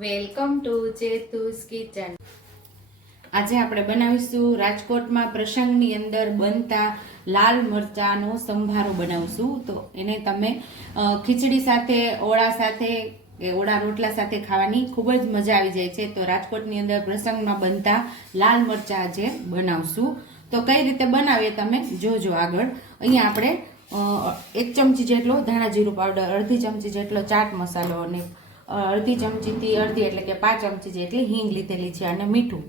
Welcome to ચેતુસ kitchen. આજે આપણે બનાવીશું રાજકોટમાં પ્રસંગની અંદર બનતા લાલ મરચાનો સંભારો બનાવશું. તો એને તમે ખીચડી સાથે, ઓળા સાથે કે ઓળા રોટલા સાથે ખાવાની ખૂબ જ મજા આવી જાય છે. તો રાજકોટની અંદર પ્રસંગમાં બનતા લાલ મરચા આજે બનાવશું. તો કઈ રીતે બનાવીએ તમે જોજો આગળ. અહીંયા આપણે 1 ચમચી જેટલો ધાણા જીરું પાવડર, અડધી ચમચી જેટલો ચાટ મસાલો અને અડધી ચમચીથી અડધી એટલે કે 5 ચમચી જેટલી હિંગ લીધેલી છે અને મીઠું.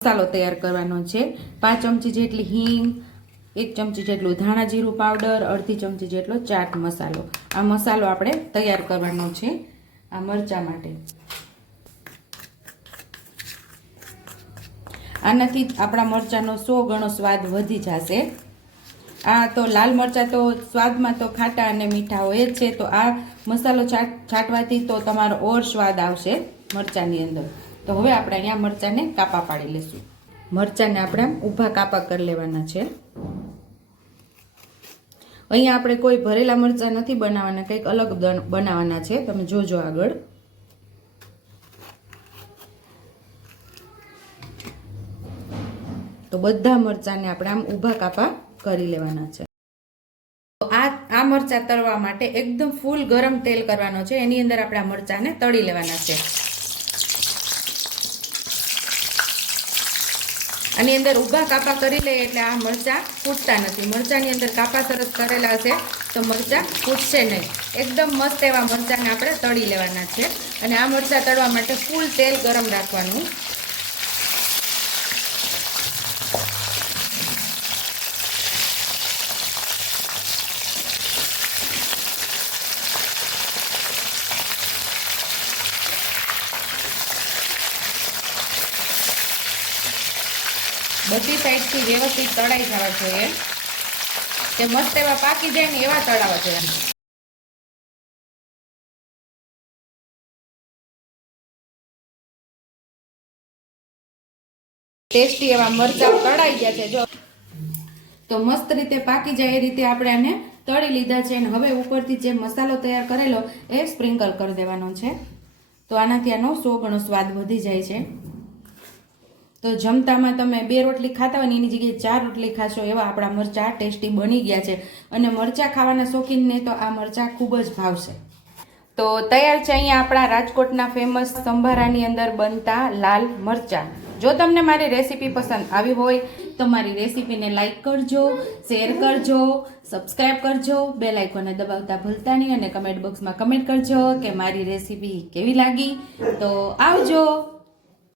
મસાલો તૈયાર કરવાનો છે. 5 ચમચી જેટલી હિંગ, 1 ચમચી જેટલું ધાણા જીરું પાવડર, અડધી ચમચી જેટલો ચાટ મસાલો. આ મસાલો આપણે તૈયાર કરવાનો છે આ મરચા માટે. આનાથી આપણા મરચાનો 100 ગણો સ્વાદ વધી જશે. આ તો લાલ મરચા તો સ્વાદમાં તો ખાટા અને મીઠા હોય જ છે. તો આ મસાલો છાંટવાથી તો તમારો ઓર સ્વાદ આવશે મરચાની અંદર. તો હવે આપણે અહીંયા મરચાને કાપા પાડી લઈશું. મરચાને આપણે ઊભા કાપા કરી લેવાના છે. અહીંયા આપણે કોઈ ભરેલા મરચા નથી બનાવવાના, કંઈક અલગ બનાવવાના છે. તમે જોજો આગળ. તો બધા મરચાને આપણે આમ ઊભા કાપા કરી લેવાના છે. આ મરચા તળવા માટે એકદમ ફૂલ ગરમ તેલ કરવાનો છે. એની અંદર આપણે આ મરચાને તળી લેવાના છે. આની અંદર ઊભા કાપા કરી લે એટલે આ મરચા ફૂટતા નથી. મરચાની અંદર કાપા સરસ કરેલા છે તો મરચા ફૂટશે નહીં. એકદમ મસ્ત એવા મરચાને આપણે તળી લેવાના છે. અને આ મરચા તળવા માટે ફૂલ તેલ ગરમ રાખવાનું. બધી સાઈડથી વ્યવસ્થિત તળાઈ જવા જોઈએ. તે મસ્ત એવા પાકી જાય ને એવા તળાવા જોઈએ. ટેસ્ટી એવા મરચાં તળાઈ ગયા છે. જો તો મસ્ત રીતે પાકી જાય એ રીતે આપણે આને તળી લીધા છે. અને હવે ઉપરથી જે મસાલો તૈયાર કરેલો એ સ્પ્રિંકલ કરી દેવાનો છે. તો આનાથી આનો 100 ગણો સ્વાદ વધી જાય છે. તો જમતામાં તમે 2 રોટલી ખાતા હોય ને એની જગ્યાએ 4 રોટલી ખાશો એવા આપણા મરચાં ટેસ્ટી બની ગયા છે. અને મરચાં ખાવાના શોખીનને તો આ મરચાં ખૂબ જ ભાવશે. તો તૈયાર છે અહીંયા આપણા રાજકોટના ફેમસ સંભારાની અંદર બનતા લાલ મરચાં. જો તમને મારી રેસીપી પસંદ આવી હોય તો મારી રેસીપીને લાઈક કરજો, શેર કરજો, સબસ્ક્રાઈબ કરજો, બેલ આઇકોનને દબાવતા ભૂલતા નહીં અને કમેન્ટ બોક્સમાં કમેન્ટ કરજો કે મારી રેસીપી કેવી લાગી. તો આવજો.